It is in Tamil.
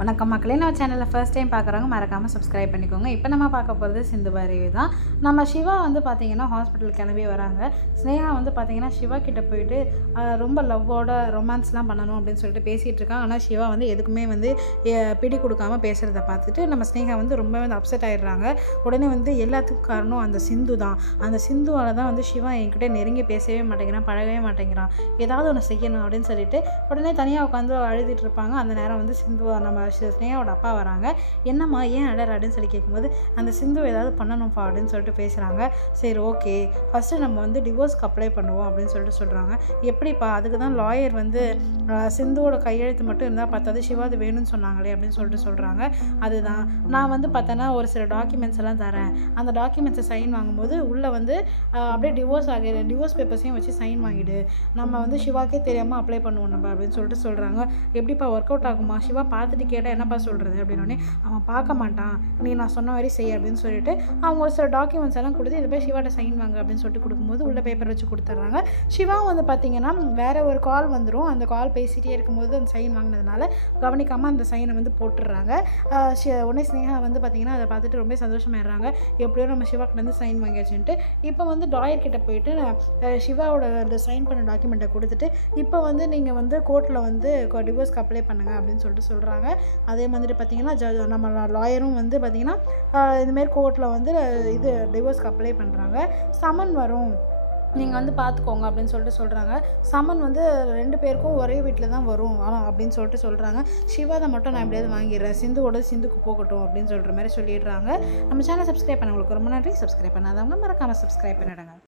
வணக்கம் மக்களே, நம்ம சேனலில் ஃபர்ஸ்ட் டைம் பார்க்குறவங்க மறக்காமல் சப்ஸ்கிரைப் பண்ணிக்கோங்க. இப்போ நம்ம பார்க்க போகிறது சிந்து பைரவி தான். நம்ம சிவா வந்து பார்த்திங்கன்னா ஹாஸ்பிட்டல் கிளம்பி வராங்க. ஸ்னேகா வந்து பார்த்திங்கன்னா சிவா கிட்டே போயிட்டு ரொம்ப லவ்வோட ரொமான்ஸ்லாம் பண்ணணும் அப்படின்னு சொல்லிட்டு பேசிகிட்டு இருக்காங்க. ஆனால் சிவா வந்து எதுக்குமே வந்து பிடி கொடுக்காமல் பேசுகிறத பார்த்துட்டு நம்ம ஸ்னேகா வந்து ரொம்ப வந்து அப்செட் ஆகிடுறாங்க. உடனே வந்து எல்லாத்துக்கும் காரணம் அந்த சிந்து தான். அந்த சிந்துவால் தான் வந்து சிவா என்கிட்ட நெருங்கி பேசவே மாட்டேங்கிறான், பழகவே மாட்டேங்கிறான், ஏதாவது ஒன்று செய்யணும் அப்படின்னு சொல்லிட்டு உடனே தனியாக உட்காந்து அழுதுட்டு இருப்பாங்க. அந்த நேரம் வந்து சிந்துவா நம்ம ஸ்னேகாவோட அப்பா வராங்க. என்னம்மா ஏன் அடர் அப்படின்னு சொல்லி கேட்கும்போது அந்த சிந்து ஏதாவது பண்ணணும்ப்பா அப்படின்னு சொல்லிட்டு பேசுகிறாங்க. சரி ஓகே, ஃபஸ்ட்டு நம்ம வந்து டிவோர்ஸ்க்கு அப்ளை பண்ணுவோம் அப்படின்னு சொல்லிட்டு சொல்கிறாங்க. எப்படிப்பா, அதுக்கு தான் லாயர் வந்து சிந்துவோட கையெழுத்து மட்டும் இருந்தால் பார்த்தாது, சிவாது வேணும்னு சொன்னாங்களே அப்படின்னு சொல்லிட்டு சொல்கிறாங்க. அதுதான் நான் வந்து பார்த்தேன்னா ஒரு சில டாக்குமெண்ட்ஸ் எல்லாம் தரேன், அந்த டாக்குமெண்ட்ஸை சைன் வாங்கும்போது உள்ளே வந்து அப்படியே டிவோர்ஸ் பேப்பர்ஸையும் வச்சு சைன் வாங்கிடு, நம்ம வந்து சிவாக்கே தெரியாமல் அப்ளை பண்ணுவோம் நம்ம அப்படின்னு சொல்லிட்டு சொல்கிறாங்க. எப்படிப்பா ஒர்க் அவுட் ஆகுமா, சிவா பார்த்துட்டு கேட்டால் என்னப்பா சொல்கிறது அப்படின்னோடனே, அவன் பார்க்க மாட்டான், நீ நான் சொன்ன மாதிரி செய் அப்படின்னு சொல்லிட்டு அவங்க ஒரு சில டாக்குமெண்ட்ஸ் எல்லாம் கொடுத்து இதை போய் சிவாட்ட சைன் வாங்க அப்படின்னு சொல்லிட்டு கொடுக்கும்போது உள்ள பேப்பர் வச்சு கொடுத்துட்றாங்க. சிவா வந்து பார்த்திங்கன்னா வேறு ஒரு கால் வந்துடும். அந்த கால் பேசிகிட்டே இருக்கும்போது அந்த சைன் வாங்கினதுனால கவனிக்காமல் அந்த சைனை வந்து போட்டுடுறாங்க. உடனே ஸ்னேகா வந்து பார்த்திங்கன்னா அதை பார்த்துட்டு ரொம்ப சந்தோஷமாயிடுறாங்க. எப்படியோ நம்ம சிவாக்கிட்டேருந்து சைன் வாங்கியாச்சுன்ட்டு இப்போ வந்து லாயர் கிட்ட போயிட்டு சிவாவோட அந்த சைன் பண்ண டாக்குமெண்ட்டை கொடுத்துட்டு இப்போ வந்து நீங்கள் வந்து கோர்ட்டில் வந்து டிவோர்ஸ்க்கு அப்ளை பண்ணுங்கள் அப்படின்னு சொல்லிட்டு சொல்கிறாங்க. அதே மாதிரி பார்த்திங்கன்னா நம்ம லாயரும் வந்து பார்த்திங்கன்னா இதுமாரி கோர்ட்டில் வந்து இது டிவோர்ஸ்க்கு அப்ளை பண்ணுறாங்க. சம்மன் வரும், நீங்கள் வந்து பார்த்துக்கோங்க அப்படின்னு சொல்லிட்டு சொல்கிறாங்க. சம்மன் வந்து 2 பேருக்கும் ஒரே வீட்டில் தான் வரும் அப்படின்னு சொல்லிட்டு சொல்கிறாங்க. சிவாதை மட்டும் நான் எப்படியாவது வாங்கிடுறேன், சிந்துக்கு போகட்டும் அப்படின்னு சொல்கிற மாதிரி சொல்லிடுறாங்க. நம்ம சேனல் சப்ஸ்கிரைப் பண்ணவங்களுக்கு ரொம்ப நன்றி. சப்ஸ்கிரைப் பண்ணாதவங்க மறக்காமல் சப்ஸ்கிரைப் பண்ணிடுங்க.